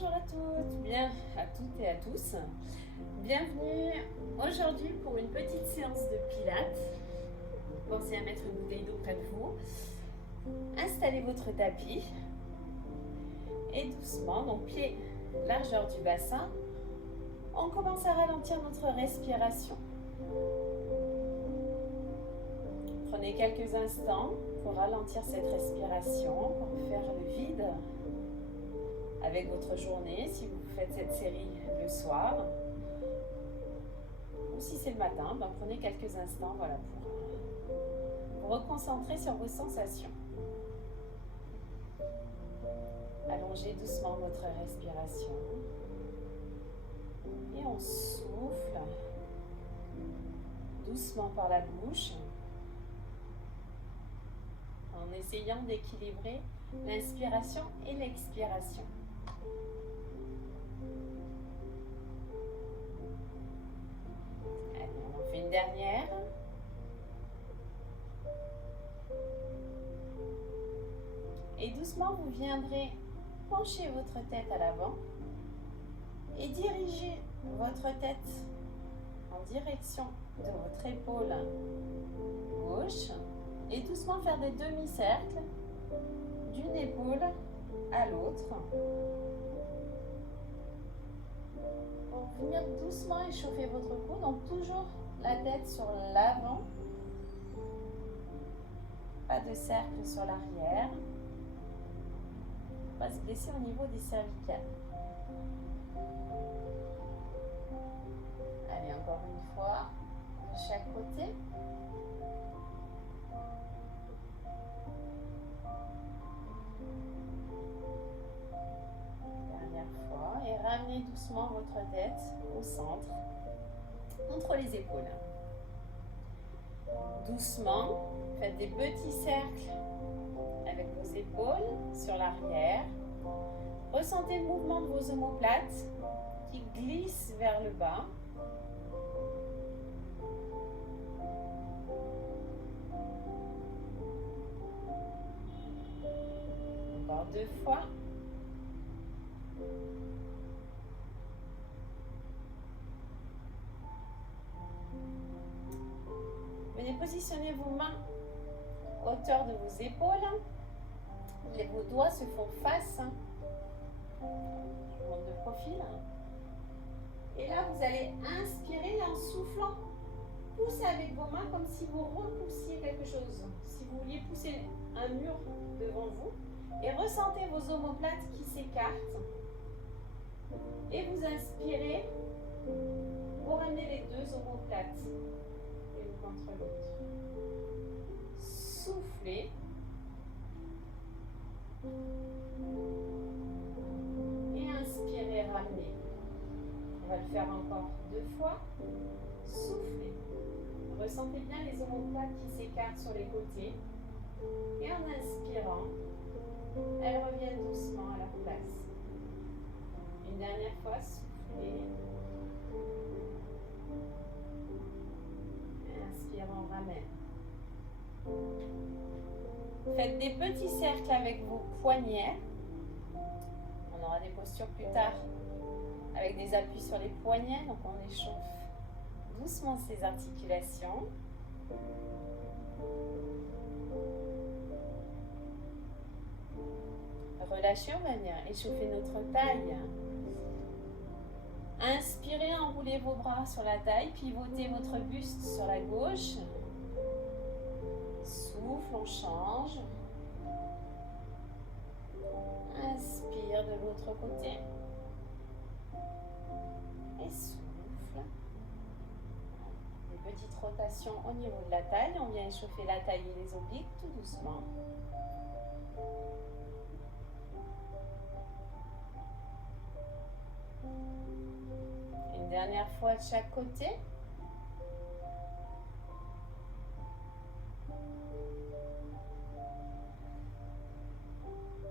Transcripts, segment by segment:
Bonjour à toutes, bien à toutes et à tous. Bienvenue aujourd'hui pour une petite séance de pilates. Pensez à mettre une bouteille d'eau près de vous. Installez votre tapis et doucement, donc pied largeur du bassin, on commence à ralentir notre respiration. Prenez quelques instants pour ralentir cette respiration, pour faire le vide avec votre journée, si vous faites cette série le soir. Ou si c'est le matin, prenez quelques instants pour vous reconcentrer sur vos sensations. Allongez doucement votre respiration. Et on souffle doucement par la bouche, en essayant d'équilibrer l'inspiration et l'expiration. Allez, on en fait une dernière. Et doucement, vous viendrez pencher votre tête à l'avant et diriger votre tête en direction de votre épaule gauche et doucement faire des demi-cercles d'une épaule à l'autre pour venir doucement échauffer votre cou, donc toujours la tête sur l'avant, pas de cercle sur l'arrière, pas se blesser au niveau des cervicales. Allez, encore une fois, de chaque côté. Dernière fois, et ramenez doucement votre tête au centre, entre les épaules. Doucement, faites des petits cercles avec vos épaules sur l'arrière. Ressentez le mouvement de vos omoplates qui glissent vers le bas. Encore 2 fois. Venez positionner vos mains à hauteur de vos épaules. Vos doigts se font face. Je vous montre de profil. Et là, vous allez inspirer en soufflant. Poussez avec vos mains comme si vous repoussiez quelque chose. Si vous vouliez pousser un mur devant vous. Et ressentez vos omoplates qui s'écartent. Et vous inspirez pour ramener les deux omoplates l'une contre l'autre. Soufflez. Et inspirez, ramenez. On va le faire encore 2 fois. Soufflez. Ressentez bien les omoplates qui s'écartent sur les côtés. Et en inspirant, elles reviennent doucement à leur place. Une dernière fois, soufflez. Et inspirant, ramène. Faites des petits cercles avec vos poignets. On aura des postures plus tard avec des appuis sur les poignets. Donc on échauffe doucement ces articulations. Relâchez, on va venir échauffer notre taille. Inspirez, enroulez vos bras sur la taille, pivotez votre buste sur la gauche. Souffle, on change. Inspire de l'autre côté. Et souffle. Des petites rotations au niveau de la taille. On vient échauffer la taille et les obliques tout doucement. Une dernière fois de chaque côté.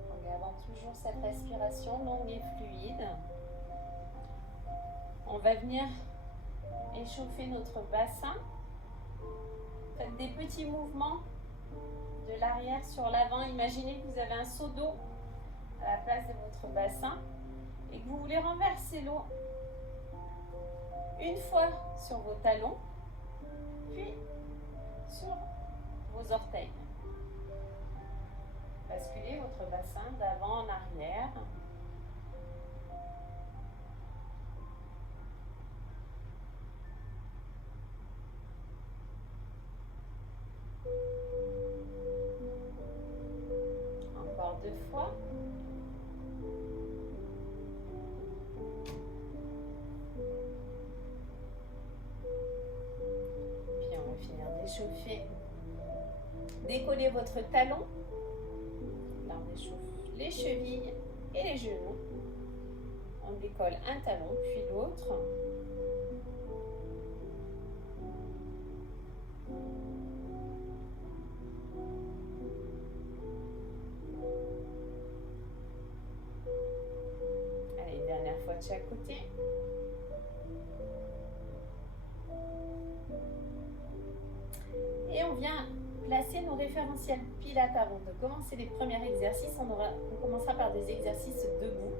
En gardant toujours cette respiration longue et fluide. On va venir échauffer notre bassin. Faites des petits mouvements de l'arrière sur l'avant. Imaginez que vous avez un seau d'eau à la place de votre bassin. et que vous voulez renverser l'eau une fois sur vos talons, puis sur vos orteils. Basculez votre bassin d'avant en arrière. Encore 2 fois. Puis on va finir d'échauffer. Décollez votre talon. Là on échauffe les chevilles et les genoux. On décolle un talon puis l'autre. Allez, dernière fois de chaque côté. Et on vient placer nos référentiels pilates avant de commencer les premiers exercices. On commencera par des exercices debout.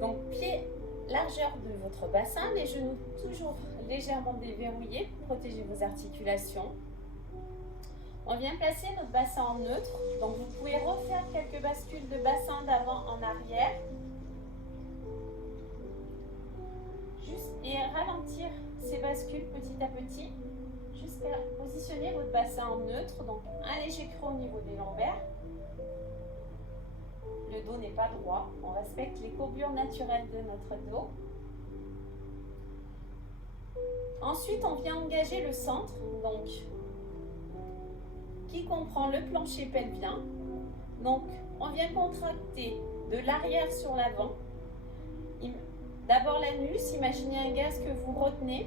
Donc, pied, largeur de votre bassin, les genoux toujours légèrement déverrouillés pour protéger vos articulations. On vient placer notre bassin en neutre. Donc, vous pouvez refaire quelques bascules de bassin d'avant en arrière. Et ralentir ces bascules petit à petit jusqu'à positionner votre bassin en neutre. Donc, un léger creux au niveau des lombaires. Le dos n'est pas droit. On respecte les courbures naturelles de notre dos. Ensuite, on vient engager le centre, donc qui comprend le plancher pelvien. Donc, on vient contracter de l'arrière sur l'avant. D'abord l'anus, imaginez un gaz que vous retenez,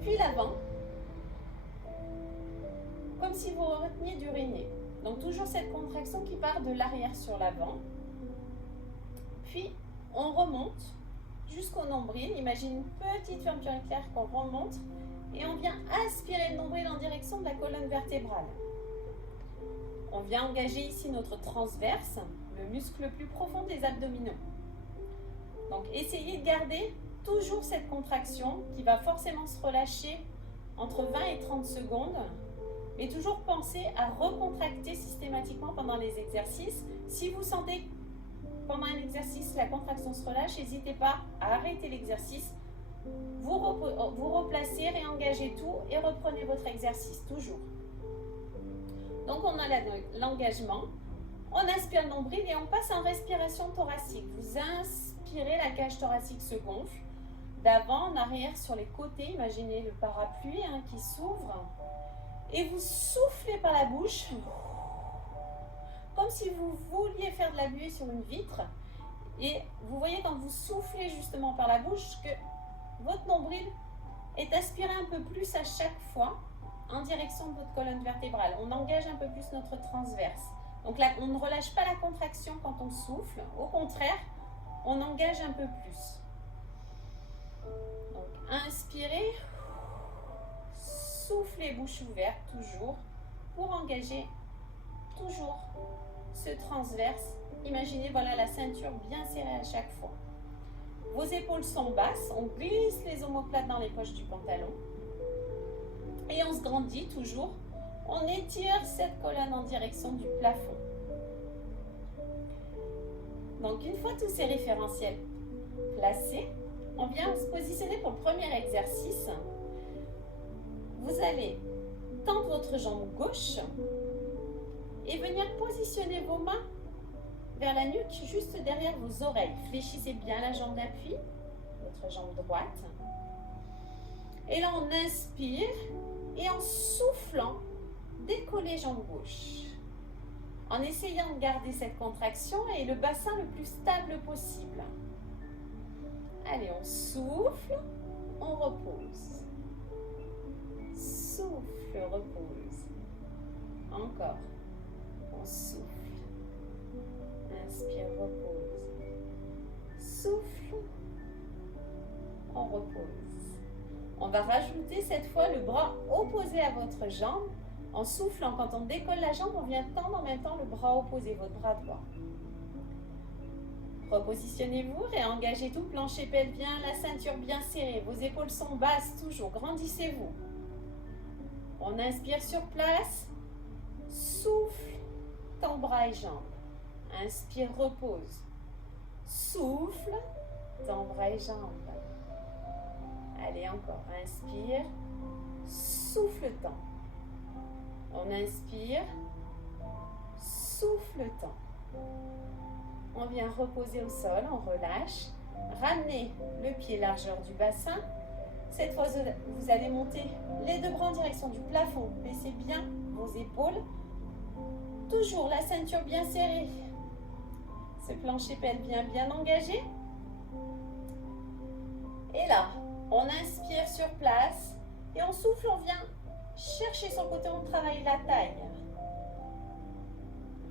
puis l'avant, comme si vous reteniez d'uriner. Donc toujours cette contraction qui part de l'arrière sur l'avant. Puis on remonte jusqu'au nombril. Imagine une petite fermeture éclair qu'on remonte et on vient aspirer le nombril en direction de la colonne vertébrale. On vient engager ici notre transverse, le muscle le plus profond des abdominaux. Donc essayez de garder toujours cette contraction qui va forcément se relâcher entre 20 et 30 secondes. Mais toujours pensez à recontracter systématiquement pendant les exercices. Si vous sentez pendant un exercice la contraction se relâche, n'hésitez pas à arrêter l'exercice. Vous replacez, réengagez tout et reprenez votre exercice, toujours. Donc on a l'engagement, on aspire le nombril et on passe en respiration thoracique. Vous inspirez, la cage thoracique se gonfle, d'avant en arrière sur les côtés, imaginez le parapluie qui s'ouvre. Et vous soufflez par la bouche, comme si vous vouliez faire de la buée sur une vitre. Et vous voyez quand vous soufflez justement par la bouche que votre nombril est aspiré un peu plus à chaque fois en direction de votre colonne vertébrale. On engage un peu plus notre transverse. Donc là, on ne relâche pas la contraction quand on souffle. Au contraire, on engage un peu plus. Donc, inspirez. Soufflez bouche ouverte toujours pour engager toujours ce transverse. Imaginez voilà la ceinture bien serrée à chaque fois. Vos épaules sont basses, on glisse les omoplates dans les poches du pantalon et on se grandit toujours. On étire cette colonne en direction du plafond. Donc une fois tous ces référentiels placés, on vient se positionner pour le premier exercice. Vous allez tendre votre jambe gauche et venir positionner vos mains vers la nuque, juste derrière vos oreilles. Fléchissez bien la jambe d'appui, votre jambe droite. Et là, on inspire et en soufflant, décollez jambe gauche. En essayant de garder cette contraction et le bassin le plus stable possible. Allez, on souffle, on repose. Souffle, repose. Encore. On souffle. Inspire, repose. Souffle. On repose. On va rajouter cette fois le bras opposé à votre jambe. En soufflant, quand on décolle la jambe, on vient tendre en même temps le bras opposé, votre bras droit. Repositionnez-vous, réengagez tout, plancher pelvien, la ceinture bien serrée, vos épaules sont basses toujours, grandissez-vous. On inspire sur place, souffle, tend bras et jambes. Inspire, repose. Souffle, tend bras et jambes. Allez, encore, inspire, souffle, tend. On inspire, souffle, tend. On vient reposer au sol, on relâche. Ramenez le pied largeur du bassin. Cette fois, vous allez monter les deux bras en direction du plafond. Baissez bien vos épaules. Toujours la ceinture bien serrée. Ce plancher pelvien bien engagé. Et là, on inspire sur place. Et on souffle, on vient chercher son côté, on travaille la taille.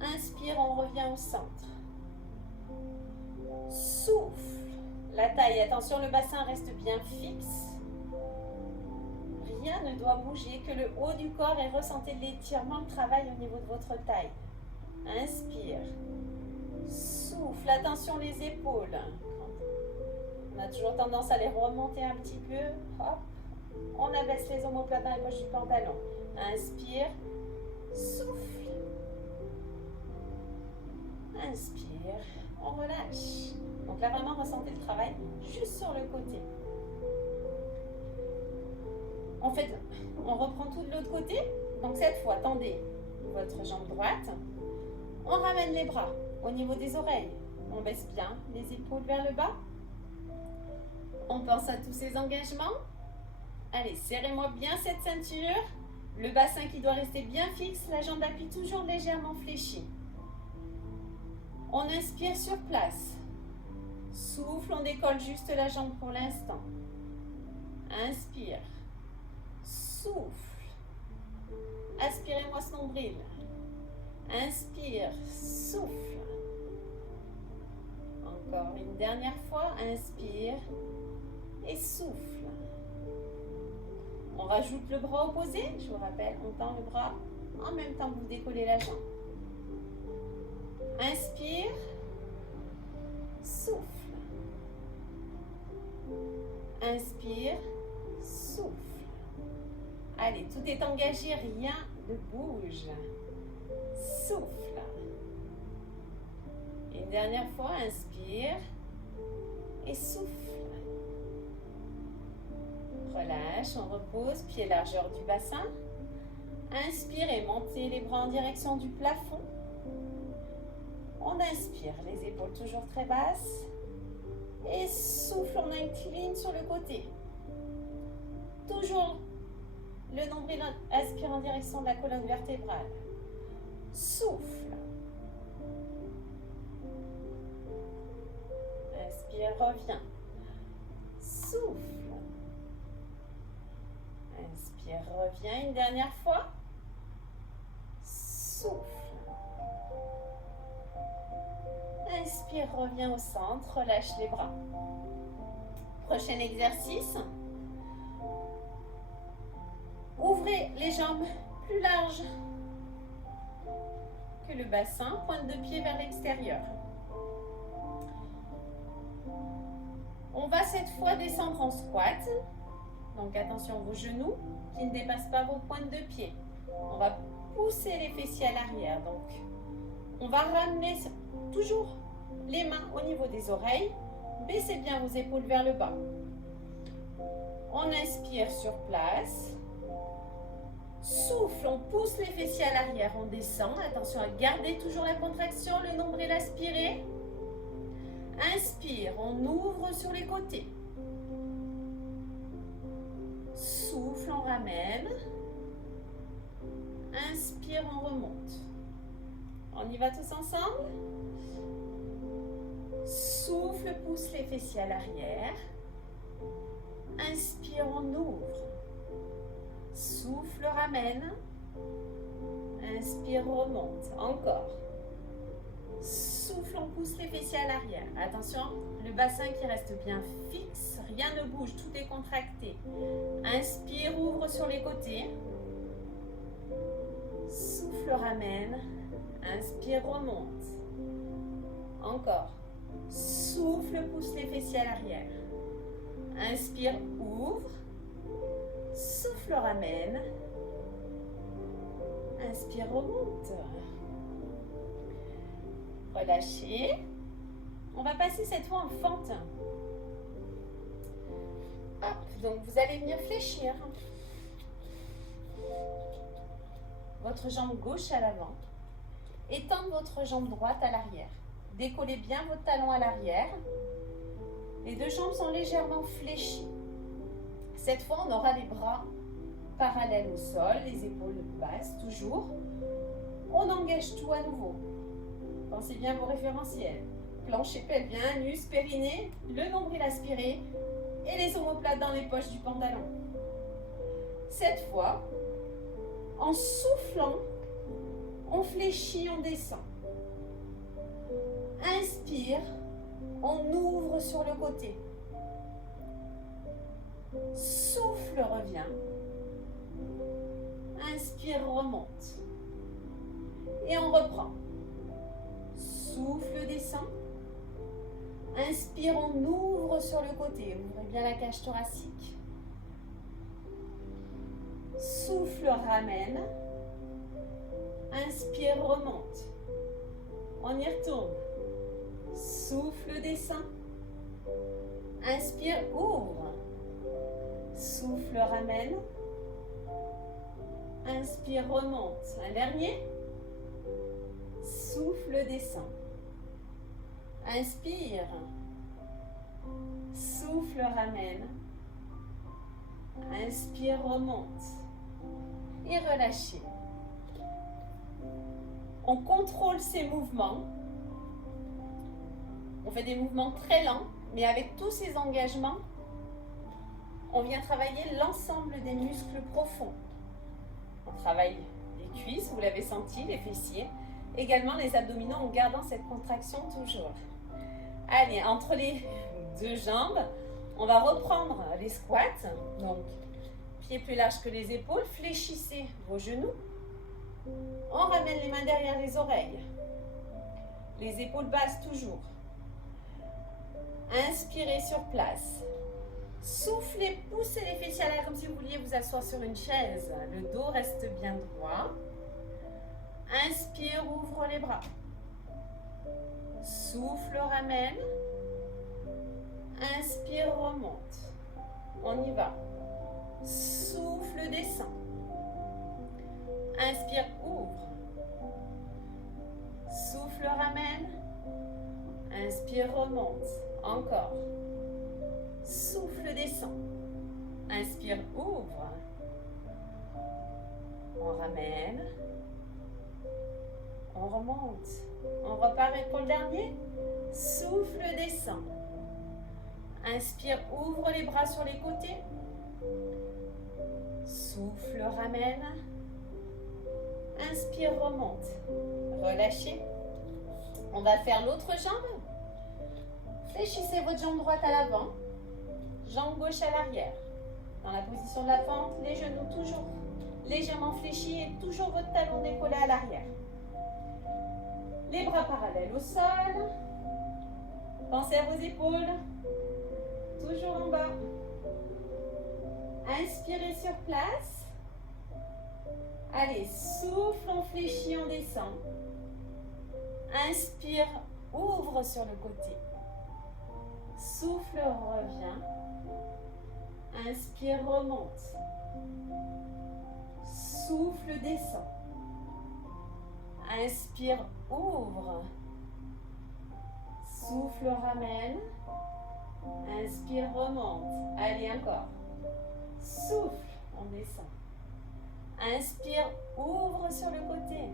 Inspire, on revient au centre. Souffle. La taille, attention, le bassin reste bien fixe. Rien ne doit bouger, que le haut du corps et ressentez l'étirement, le travail au niveau de votre taille. Inspire. Souffle. Attention les épaules. On a toujours tendance à les remonter un petit peu. Hop. On abaisse les omoplates dans les poches du pantalon. Inspire. Souffle. Inspire. On relâche. Donc là, vraiment, ressentez le travail juste sur le côté. En fait, on reprend tout de l'autre côté. Donc cette fois, tendez votre jambe droite. On ramène les bras au niveau des oreilles. On baisse bien les épaules vers le bas. On pense à tous ces engagements. Allez, serrez-moi bien cette ceinture. Le bassin qui doit rester bien fixe. La jambe d'appui toujours légèrement fléchie. On inspire sur place. Souffle, on décolle juste la jambe pour l'instant. Inspire. Souffle. Aspirez-moi ce nombril. Inspire. Souffle. Encore une dernière fois. Inspire. Et souffle. On rajoute le bras opposé. Je vous rappelle, on tend le bras en même temps que vous décollez la jambe. Inspire. Souffle. Inspire. Souffle. Allez, tout est engagé, rien ne bouge. Souffle. Une dernière fois, inspire. Et souffle. Relâche, on repose, pied largeur du bassin. Inspirez, montez les bras en direction du plafond. On inspire, les épaules toujours très basses. Et souffle, on incline sur le côté. Toujours le nombril aspire en direction de la colonne vertébrale. Souffle. Inspire, reviens. Souffle. Inspire, reviens une dernière fois. Souffle. Inspire, reviens au centre, relâche les bras. Prochain exercice. Ouvrez les jambes plus larges que le bassin, pointe de pied vers l'extérieur. On va cette fois descendre en squat. Donc attention vos genoux qui ne dépassent pas vos pointes de pied. On va pousser les fessiers à l'arrière. Donc on va ramener toujours les mains au niveau des oreilles. Baissez bien vos épaules vers le bas. On inspire sur place. Souffle, on pousse les fessiers à l'arrière, on descend. Attention à garder toujours la contraction, le nombril aspiré. Inspire, on ouvre sur les côtés. Souffle, on ramène. Inspire, on remonte. On y va tous ensemble. Souffle, pousse les fessiers à l'arrière. Inspire, on ouvre. Souffle, ramène. Inspire, remonte. Encore. Souffle, on pousse les fessiers à l'arrière. Attention, le bassin qui reste bien fixe. Rien ne bouge, tout est contracté. Inspire, ouvre sur les côtés. Souffle, ramène. Inspire, remonte. Encore. Souffle, pousse les fessiers à l'arrière. Inspire, ouvre. Souffle, ramène. Inspire, remonte. Relâchez. On va passer cette fois en fente. Hop, donc vous allez venir fléchir votre jambe gauche à l'avant. Étendre votre jambe droite à l'arrière. Décollez bien votre talon à l'arrière. Les deux jambes sont légèrement fléchies. Cette fois, on aura les bras parallèles au sol, les épaules basses, toujours. On engage tout à nouveau. Pensez bien à vos référentiels. Plancher pelvien, anus, périnée, le nombril aspiré et les omoplates dans les poches du pantalon. Cette fois, en soufflant, on fléchit, on descend. Inspire, on ouvre sur le côté. Souffle, revient. Inspire, remonte. Et on reprend. Souffle, descend. Inspire, on ouvre sur le côté. Ouvrez bien la cage thoracique. Souffle, ramène. Inspire, remonte. On y retourne. Souffle, descend. Inspire, ouvre. Souffle, ramène. Inspire, remonte. Un dernier. Souffle, descend. Inspire. Souffle, ramène. Inspire, remonte. Et relâchez. On contrôle ces mouvements. On fait des mouvements très lents, mais avec tous ces engagements, on vient travailler l'ensemble des muscles profonds. On travaille les cuisses, vous l'avez senti, les fessiers. Également les abdominaux en gardant cette contraction toujours. Allez, entre les deux jambes, on va reprendre les squats. Donc, pieds plus larges que les épaules. Fléchissez vos genoux. On ramène les mains derrière les oreilles. Les épaules basses toujours. Inspirez sur place. Soufflez, poussez les fessiers à l'air comme si vous vouliez vous asseoir sur une chaise. Le dos reste bien droit. Inspire, ouvre les bras. Souffle, ramène. Inspire, remonte. On y va. Souffle, descend. Inspire, ouvre. Souffle, ramène. Inspire, remonte. Encore. Souffle, descend. Inspire, ouvre. On ramène. On remonte. On repart pour le dernier. Souffle, descend. Inspire, ouvre les bras sur les côtés. Souffle, ramène. Inspire, remonte. Relâchez. On va faire l'autre jambe. Fléchissez votre jambe droite à l'avant. Jambe gauche à l'arrière. Dans la position de la fente, les genoux toujours légèrement fléchis et toujours votre talon décollé à l'arrière. Les bras parallèles au sol. Pensez à vos épaules. Toujours en bas. Inspirez sur place. Allez, souffle, on fléchit, on descend. Inspire, ouvre sur le côté. Souffle, revient. Inspire, remonte. Souffle, descend. Inspire, ouvre. Souffle, ramène. Inspire, remonte. Allez, encore. Souffle, on descend. Inspire, ouvre sur le côté.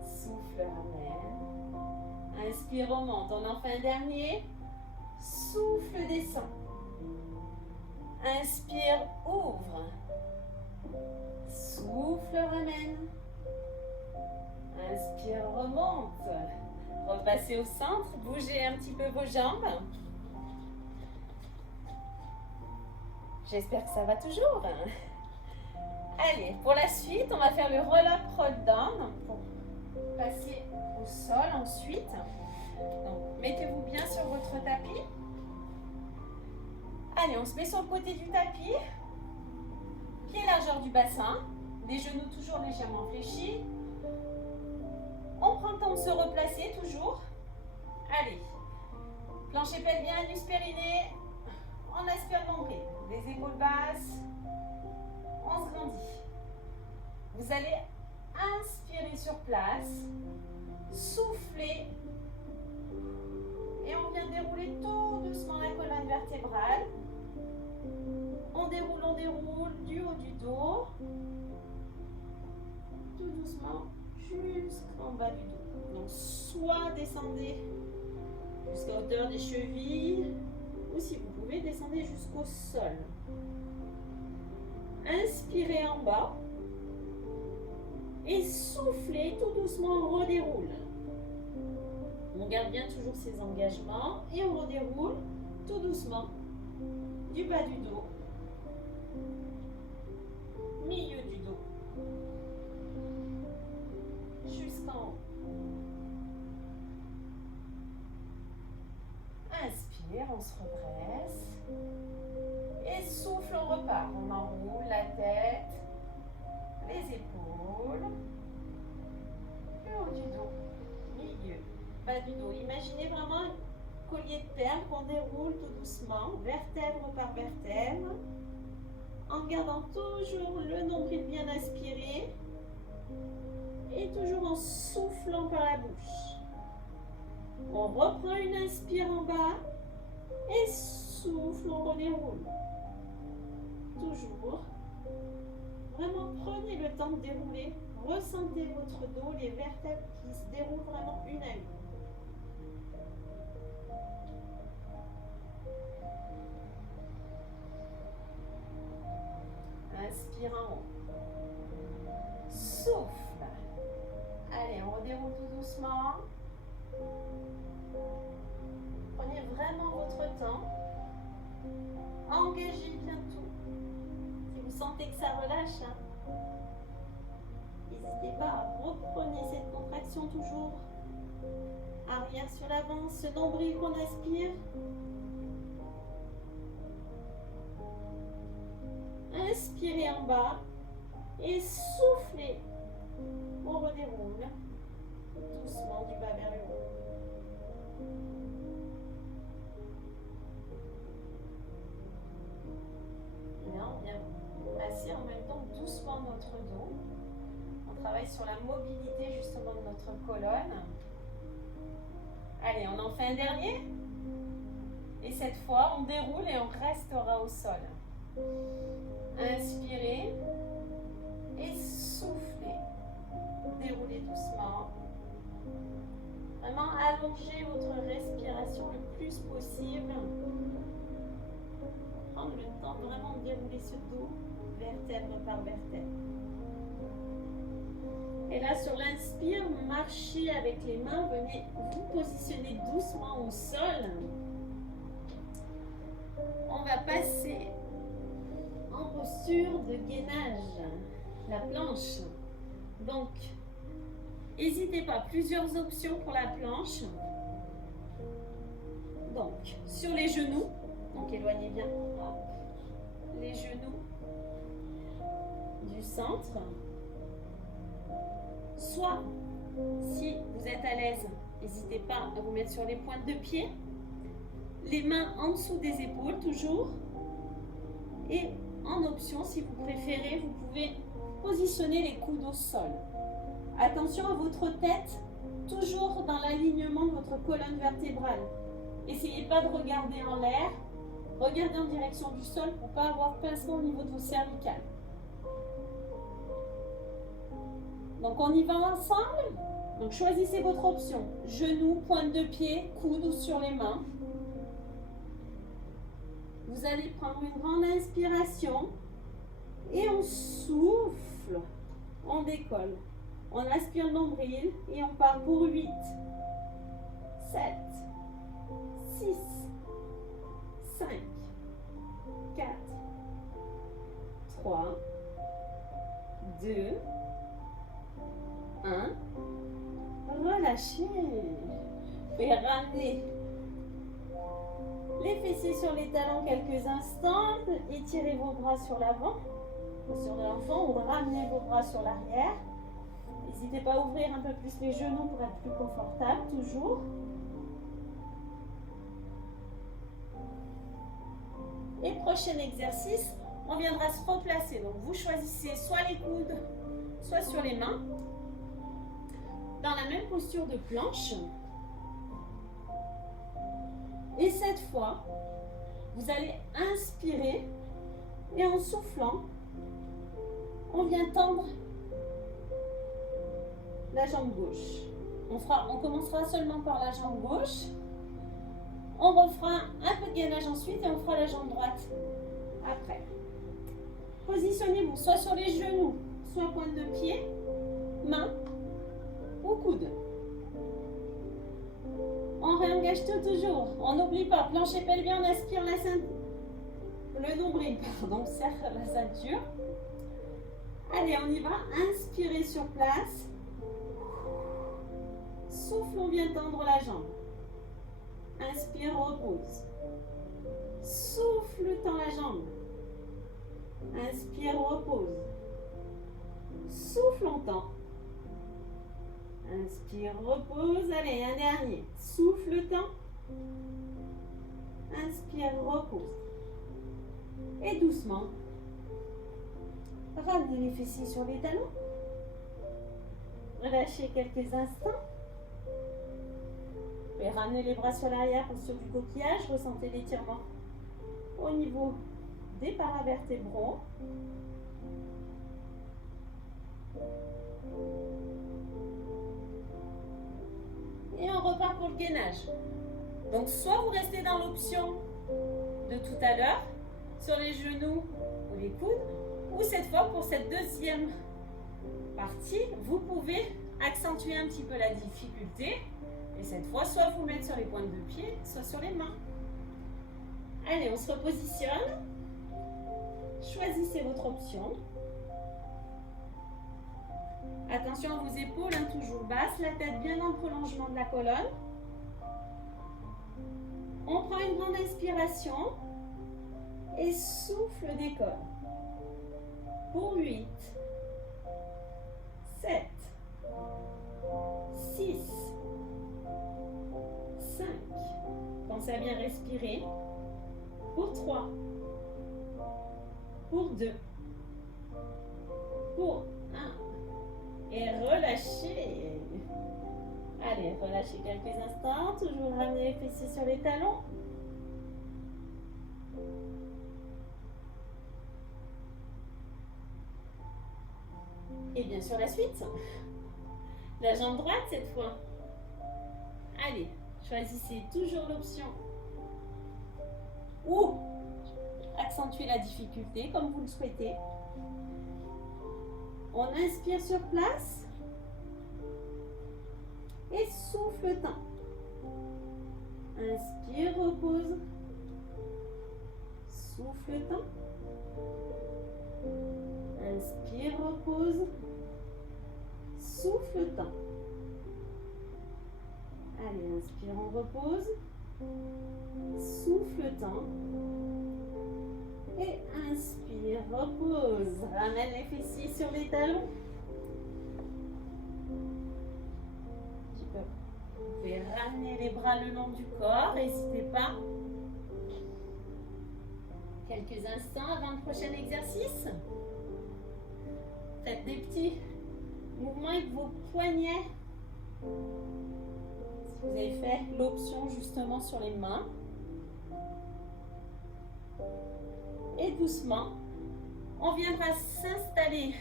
Souffle, ramène. Inspire, remonte. On en fait un dernier. Souffle, descend. Inspire, ouvre. Souffle, ramène. Inspire, remonte. Repassez au centre, bougez un petit peu vos jambes. J'espère que ça va toujours. Allez, pour la suite, on va faire le roll-up, roll-down pour passer au sol ensuite. Donc, mettez-vous bien sur votre tapis. Allez, on se met sur le côté du tapis. Pied largeur du bassin. Les genoux toujours légèrement fléchis. On prend le temps de se replacer toujours. Allez. Plancher pelvien, anus périnée. On aspire le nombril. Les épaules basses. On se grandit. Vous allez inspirer sur place. Souffler. Et on vient dérouler tout doucement la colonne vertébrale. On déroule du haut du dos. Tout doucement jusqu'en bas du dos. Donc soit descendez jusqu'à hauteur des chevilles, ou si vous pouvez, descendez jusqu'au sol. Inspirez en bas. Et soufflez tout doucement, on redéroule. On garde bien toujours ses engagements et on redéroule tout doucement du bas du dos, milieu du dos, jusqu'en haut. Inspire, on se redresse. Et souffle, on repart. On enroule la tête, les épaules, le haut du dos, milieu, bas du dos. Imaginez vraiment un collier de perles qu'on déroule tout doucement, vertèbre par vertèbre, en gardant toujours le nombril bien aspiré et toujours en soufflant par la bouche. On reprend une inspire en bas et souffle, on redéroule. Toujours. Vraiment, prenez le temps de dérouler. Ressentez votre dos, les vertèbres qui se déroulent vraiment une à une. Inspire en haut. Souffle. Allez, on redéroule tout doucement. Prenez vraiment votre temps. Engagez bien tout. Si vous sentez que ça relâche, n'hésitez pas, reprenez cette contraction toujours. Arrière sur l'avant, ce nombril qu'on aspire. Inspirez en bas et soufflez. On redéroule doucement du bas vers le haut. Et là, on vient masser en même temps doucement notre dos. On travaille sur la mobilité justement de notre colonne. Allez, on en fait un dernier. Et cette fois, on déroule et on restera au sol. Inspirez et soufflez. Déroulez doucement. Vraiment allongez votre respiration le plus possible. Prendre le temps vraiment de dérouler ce dos, vertèbre par vertèbre. Et là, sur l'inspire, marchez avec les mains, venez vous positionner doucement au sol. On va passer en posture de gainage, la planche. Donc, n'hésitez pas, plusieurs options pour la planche. Donc, sur les genoux, donc éloignez bien les genoux du centre. Soit, si vous êtes à l'aise, n'hésitez pas à vous mettre sur les pointes de pied. Les mains en dessous des épaules, toujours. Et en option, si vous préférez, vous pouvez positionner les coudes au sol. Attention à votre tête, toujours dans l'alignement de votre colonne vertébrale. N'essayez pas de regarder en l'air. Regardez en direction du sol pour ne pas avoir pincement au niveau de vos cervicales. Donc on y va ensemble. Donc choisissez votre option. Genoux, pointe de pied, coude ou sur les mains. Vous allez prendre une grande inspiration et on souffle. On décolle. On aspire le nombril et on part pour 8, 7, 6, 5, 4, 3, 2, 1. Relâchez. pouvez ramener les fessiers sur les talons quelques instants, étirez vos bras sur l'avant, sur l'avant, ou ramenez vos bras sur l'arrière. N'hésitez pas à ouvrir un peu plus les genoux pour être plus confortable, toujours. Et prochain exercice, on viendra se replacer. Donc vous choisissez soit les coudes, soit sur les mains, dans la même posture de planche. Et cette fois, vous allez inspirer et en soufflant, on vient tendre la jambe gauche. On commencera seulement par la jambe gauche. On refera un peu de gainage ensuite et on fera la jambe droite après. Positionnez-vous soit sur les genoux, soit pointe de pied, main ou coude. On réengage tout toujours. On n'oublie pas, plancher pelvien, on aspire la ceinture. Le nombril, pardon, serre la ceinture. Allez, on y va. Inspirez sur place. Souffle, on vient tendre la jambe. Inspire, repose. Souffle, tend la jambe. Inspire, repose. Souffle, on tend. Inspire, repose. Allez, un dernier. Souffle, tend. Inspire, repose. Et doucement, ramenez les fessiers sur les talons. Relâchez quelques instants. Et ramenez les bras sur l'arrière, posture du coquillage. Ressentez l'étirement au niveau des paravertébraux. Et on repart pour le gainage. Donc soit vous restez dans l'option de tout à l'heure, sur les genoux ou les coudes, ou cette fois pour cette deuxième partie, vous pouvez accentuer un petit peu la difficulté. Et cette fois, soit vous mettre sur les pointes de pied, soit sur les mains. Allez, on se repositionne. Choisissez votre option. Attention à vos épaules, hein, toujours basses, la tête bien dans le prolongement de la colonne. On prend une grande inspiration et souffle décolle. Pour 8, 7, 6, 5. Pensez à bien respirer. Pour 3, pour 2, pour 1. Et relâchez. Allez, relâchez quelques instants. Toujours ramener les fessiers sur les talons. Et bien sûr la suite. La jambe droite cette fois. Allez, choisissez toujours l'option ou accentuez la difficulté comme vous le souhaitez. On inspire sur place et souffle temps. Inspire, repose. Souffle temps. Inspire, repose. Souffle temps. Allez, inspire, on repose. Souffle temps. Et inspire, repose. Ramène les fessiers sur les talons. Vous pouvez ramener les bras le long du corps. N'hésitez pas. Quelques instants avant le prochain exercice. Faites des petits mouvements avec vos poignets. Si vous avez fait l'option justement sur les mains. Et doucement, on viendra s'installer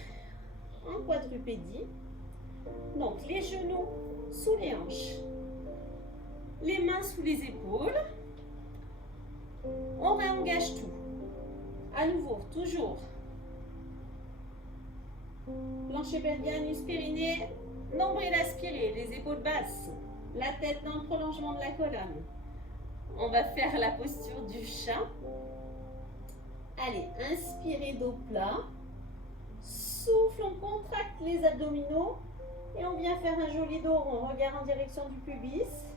en quadrupédie. Donc les genoux sous les hanches, les mains sous les épaules. On réengage tout. À nouveau, toujours. Plancher pelvien, anus périnée, nombril aspiré, les épaules basses, la tête dans le prolongement de la colonne. On va faire la posture du chat. Allez, inspirez dos plat. Souffle, on contracte les abdominaux et on vient faire un joli dos rond. Regard en direction du pubis.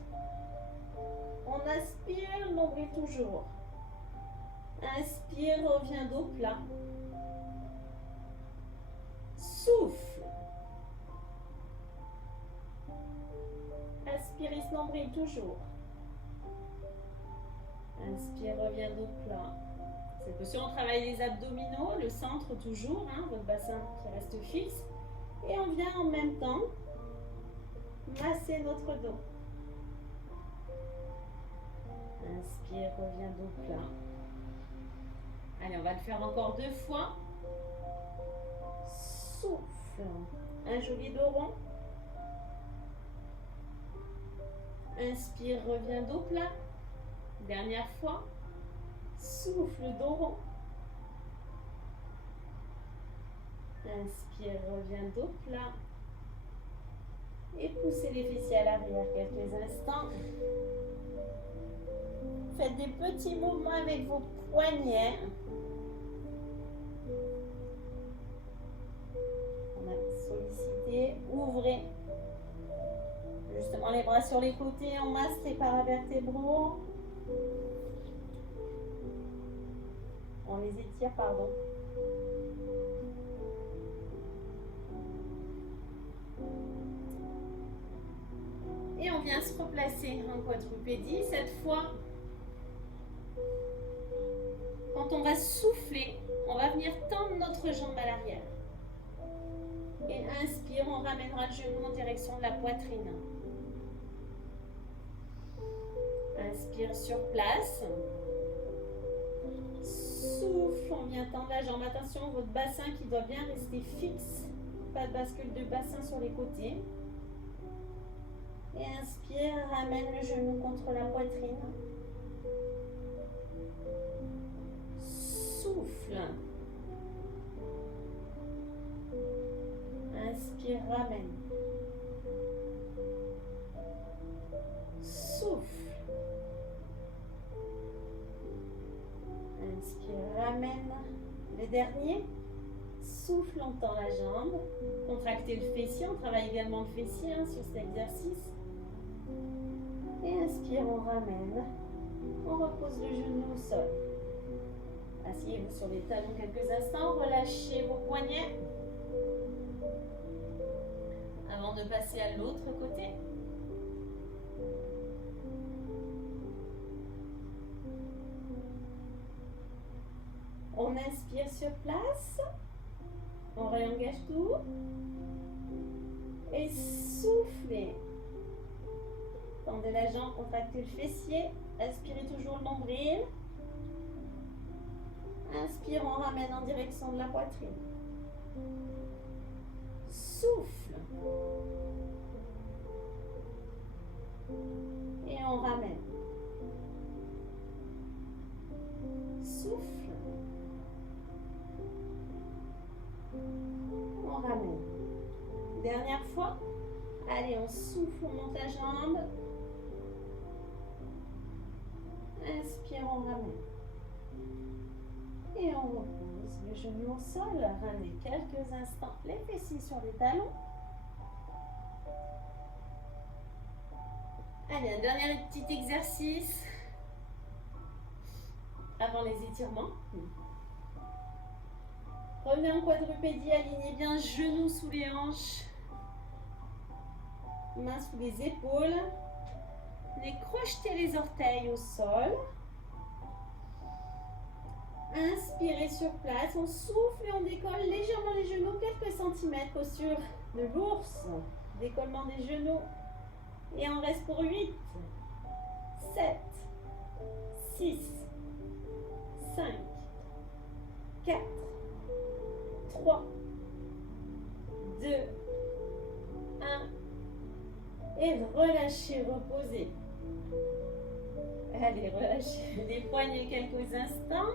On aspire, nombril toujours. Inspire, revient dos plat. Souffle. Aspire, nombril toujours. Inspire, revient dos plat. Cette position, on travaille les abdominaux, le centre toujours, hein, votre bassin qui reste fixe. Et on vient en même temps masser notre dos. Inspire, revient dos plat. Allez, on va le faire encore 2 fois. Souffle. Un joli dos rond. Inspire, revient dos plat. Dernière fois. Souffle, dos rond. Inspire, revient dos plat. Et poussez les fessiers à l'arrière quelques instants. Faites des petits mouvements avec vos poignets. On a sollicité, ouvrez. Justement les bras sur les côtés, on masse les paravertébraux. On les étire, pardon. Et on vient se replacer en quadrupédie. Cette fois, quand on va souffler, on va venir tendre notre jambe à l'arrière. Et inspire, on ramènera le genou en direction de la poitrine. Inspire sur place. Souffle, on vient tendre la jambe. Attention, votre bassin qui doit bien rester fixe. Pas de bascule de bassin sur les côtés. Et inspire, ramène le genou contre la poitrine. Souffle. Inspire, ramène. Souffle. Inspire, ramène. Le dernier. Souffle, on tend la jambe. Contractez le fessier. On travaille également le fessier sur cet exercice. Et inspire, on ramène. On repose le genou au sol. Asseyez-vous sur les talons quelques instants. Relâchez vos poignets. Avant de passer à l'autre côté. On inspire sur place. On réengage tout. Et soufflez. Tendez la jambe, contractez le fessier. Inspirez toujours le nombril. Inspire, on ramène en direction de la poitrine. Souffle. Et on ramène. Souffle. On ramène. Dernière fois. Allez, on souffle, on monte la jambe. Inspire, on ramène. Et on repose le genou au sol. Ramenez quelques instants les fessiers sur les talons. Allez, un dernier petit exercice avant les étirements. Revenez en quadrupédie, alignez bien genoux sous les hanches. Mains sous les épaules. Venez crocheter les orteils au sol. Inspirez sur place. On souffle et on décolle légèrement les genoux, quelques centimètres. Posture de l'ours. Décollement des genoux. Et on reste pour 8, 7, 6, 5, 4, 3, 2, 1. Et relâchez, reposez. Allez, relâchez les poignets quelques instants.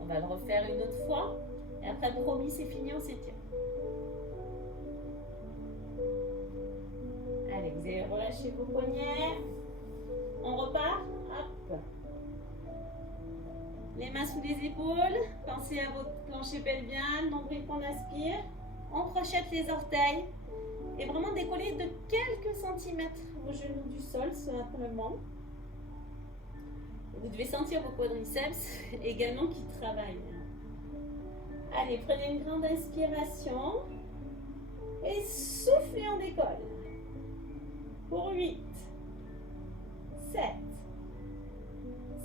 On va le refaire une autre fois. Et après, promis, c'est fini, on s'étire. Allez, vous allez relâcher vos poignets. On repart. Hop. Les mains sous les épaules. Pensez à votre plancher pelvien, nombril qu'on aspire. On crochette les orteils. Et vraiment décoller de quelques centimètres vos genoux du sol simplement. Vous devez sentir vos quadriceps également qui travaillent. Allez, prenez une grande inspiration et soufflez, on décolle. Pour 8, 7,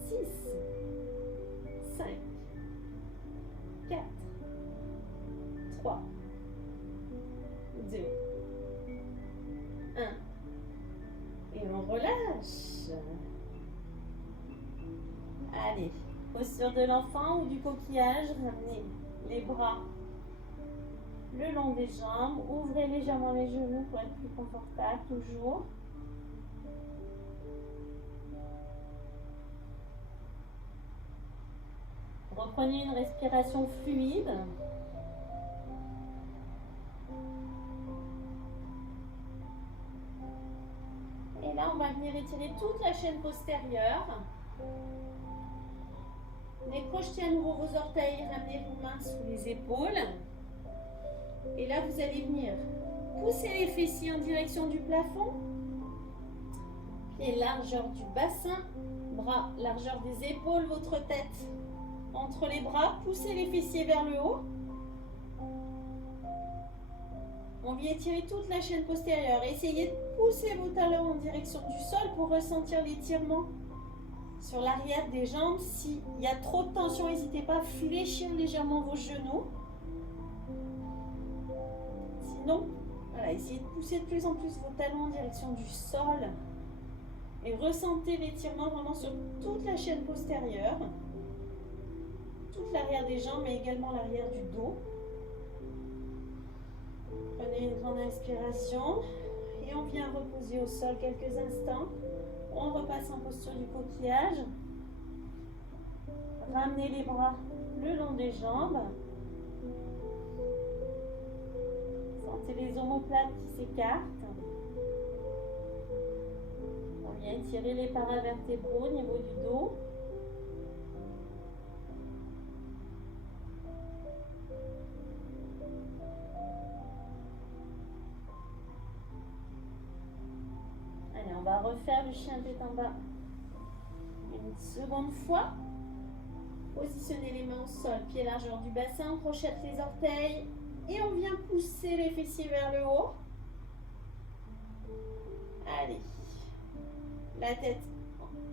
6, 5, 4, 3, 2, 1. Et on relâche. Allez, posture de l'enfant ou du coquillage, ramenez les bras le long des jambes, ouvrez légèrement les genoux pour être plus confortable, toujours. Reprenez une respiration fluide. Et là, on va venir étirer toute la chaîne postérieure. Décrochez à nouveau vos orteils, ramenez vos mains sous les épaules. Et là, vous allez venir pousser les fessiers en direction du plafond. Pieds largeur du bassin, bras largeur des épaules, votre tête entre les bras. Poussez les fessiers vers le haut. On vient étirer toute la chaîne postérieure. Essayez de pousser vos talons en direction du sol pour ressentir l'étirement sur l'arrière des jambes. S'il y a trop de tension, n'hésitez pas à fléchir légèrement vos genoux. Sinon, voilà, essayez de pousser de plus en plus vos talons en direction du sol. Et ressentez l'étirement vraiment sur toute la chaîne postérieure. Toute l'arrière des jambes, mais également l'arrière du dos. Prenez une grande inspiration et on vient reposer au sol quelques instants. On repasse en posture du coquillage. Ramenez les bras le long des jambes. Sentez les omoplates qui s'écartent. On vient étirer les paravertébraux au niveau du dos. Allez, on va refaire le chien tête en bas une seconde fois. Positionnez les mains au sol, pieds largeur du bassin, on crochette les orteils et on vient pousser les fessiers vers le haut. Allez, la tête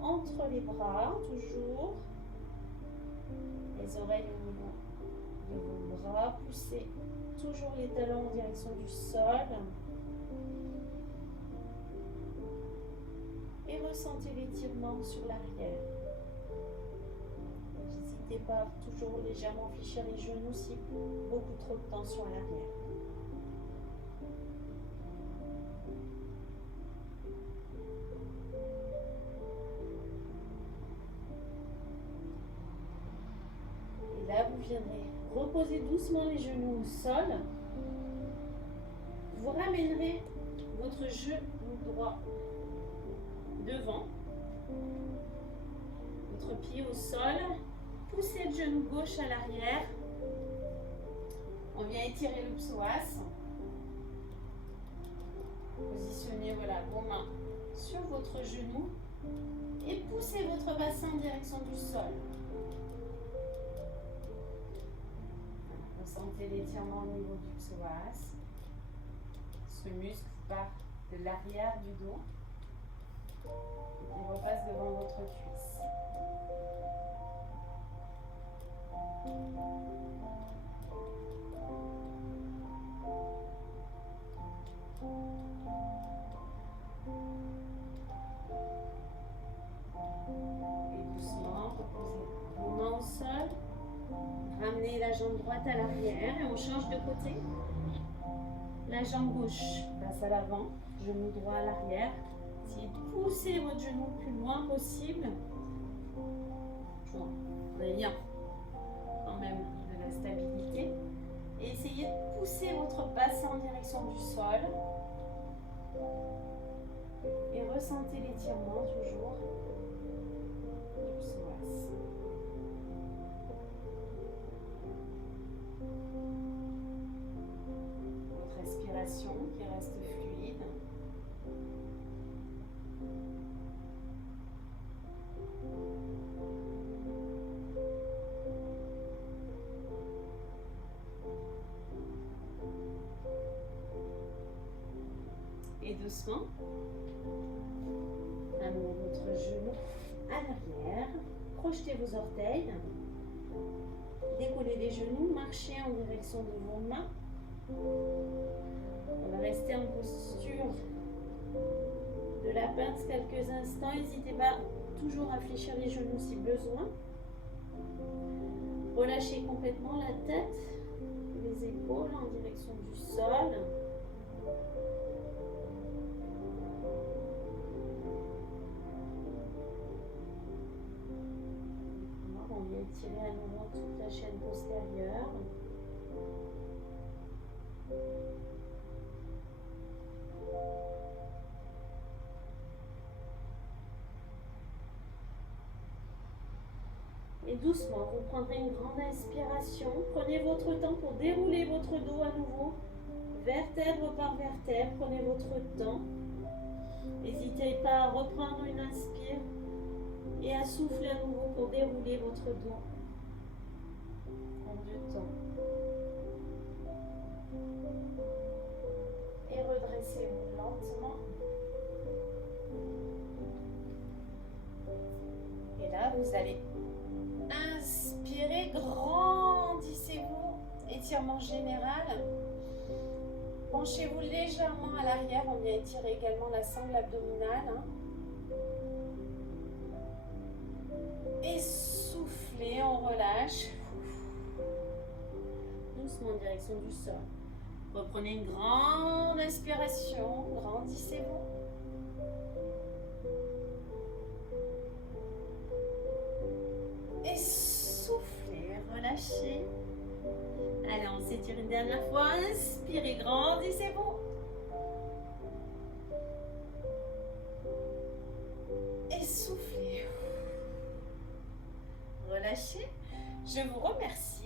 entre les bras, toujours. Les oreilles au niveau de vos bras, poussez toujours les talons en direction du sol. Et ressentez l'étirement sur l'arrière. N'hésitez pas à toujours légèrement fléchir les genoux si beaucoup trop de tension à l'arrière. Et là, vous viendrez reposer doucement les genoux au sol. Vous ramènerez votre genou droit devant, votre pied au sol, poussez le genou gauche à l'arrière, on vient étirer le psoas, positionnez voilà, vos mains sur votre genou et poussez votre bassin en direction du sol. Ressentez l'étirement au niveau du psoas, ce muscle part de l'arrière du dos. Il repasse devant votre cuisse. Et doucement, reposez vos mains au sol. Ramenez la jambe droite à l'arrière et on change de côté. La jambe gauche passe à l'avant, genou droit à l'arrière. Essayez de pousser votre genou le plus loin possible. Vous avez bien quand même de la stabilité. Et essayez de pousser votre bassin en direction du sol. Et ressentez l'étirement toujours du psoas. Votre respiration qui reste fluide. Et doucement, amenez votre genou à l'arrière. Projetez vos orteils. Décollez les genoux. Marchez en direction de vos mains. On va rester en posture de la pince quelques instants. N'hésitez pas toujours à fléchir les genoux si besoin. Relâchez complètement la tête, les épaules en direction du sol. On vient étirer à nouveau toute la chaîne postérieure. Et doucement, vous prendrez une grande inspiration. Prenez votre temps pour dérouler votre dos à nouveau, vertèbre par vertèbre. Prenez votre temps. N'hésitez pas à reprendre une inspire et à souffler à nouveau pour dérouler votre dos en 2 temps. Et redressez-vous lentement. Et là, vous allez inspirez, grandissez-vous, étirement général. Penchez-vous légèrement à l'arrière, on vient étirer également la sangle abdominale. Et soufflez, on relâche. Doucement en direction du sol. Reprenez une grande inspiration, grandissez-vous. Et soufflez, relâchez. Allez, on s'étire une dernière fois. Inspirez, grandissez-vous. Et soufflez. Relâchez. Je vous remercie.